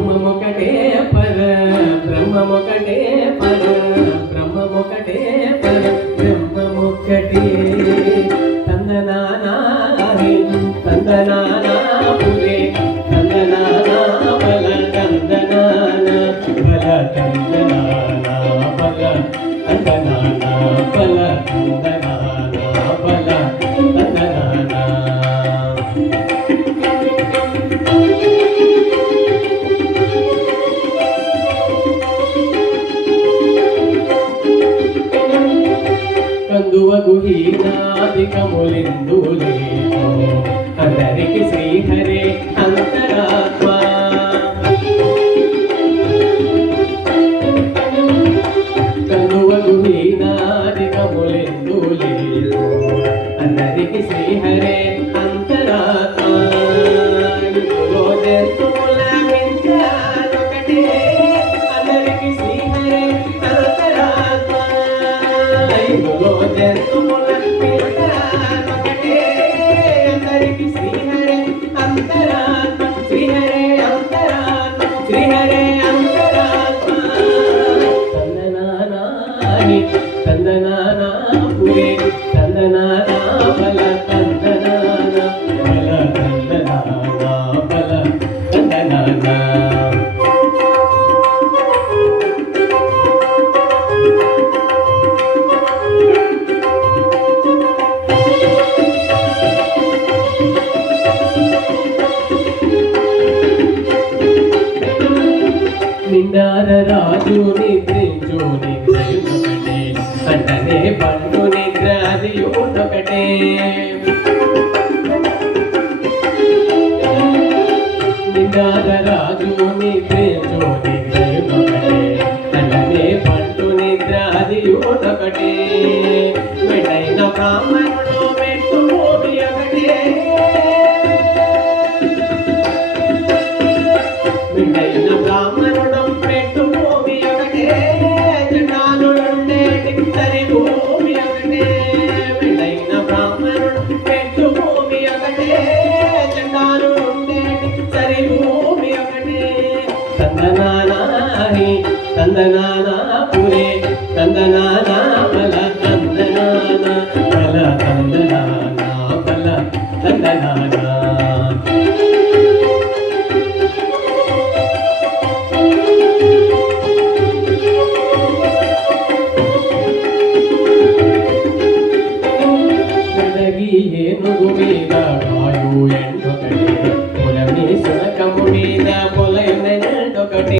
బ్రహ్మమొకటే పర బ్రహ్మమొకటే పర బ్రహ్మమొకటే పర బ్రహ్మమొకటే తందనానాని తందనానా పురే తందనానా బల తందనానా బల తందనానా బల తందనానా బల తందనానా బల తందనానా కందువగుహీనాదికములిందులేమో అందరికి శ్రీహరే అంతరాత్మ కందువగుహీనాదికములిందులేమో అందరికి శ్రీహరే అంతరాత్మ ఇందులో జంతువుల మించాలొకటే అందరికి శ్రీహరే అంతరాత్మ ఇందులో జంతువుల మించాలొకటే అందరికి శ్రీహరే అంతరాత్మ శ్రీహరే అంతరాత్మ శ్రీహరే అంతరాత్మ తందనానాని తందనానా పురే తందనానా బల తందనానా బల తందనానా బల తందనానా నిండార రాజు నిద్రించు నిద్రయునొకటే అంటనే పండు నిద్ర అది ఒకటే నిండార రాజు నిద్రించు నిద్రయునొకటే అంటనే పండు నిద్ర అది ఒకటే మెడైన బ్రాహ్మణుడు మెట్టు భూమి ఒకటే మెడైన బ్రాహ్మణుడు పెట్టు భూమి ఒకటే జటాలుండేటి సరి భూమి ఒకటే మెడైన బ్రాహ్మణుడు పెట్టు భూమి ఒకటే జటాలుండేటి సరి భూమి ఒకటే తందనానాని తందనానా పురే తందనానా బల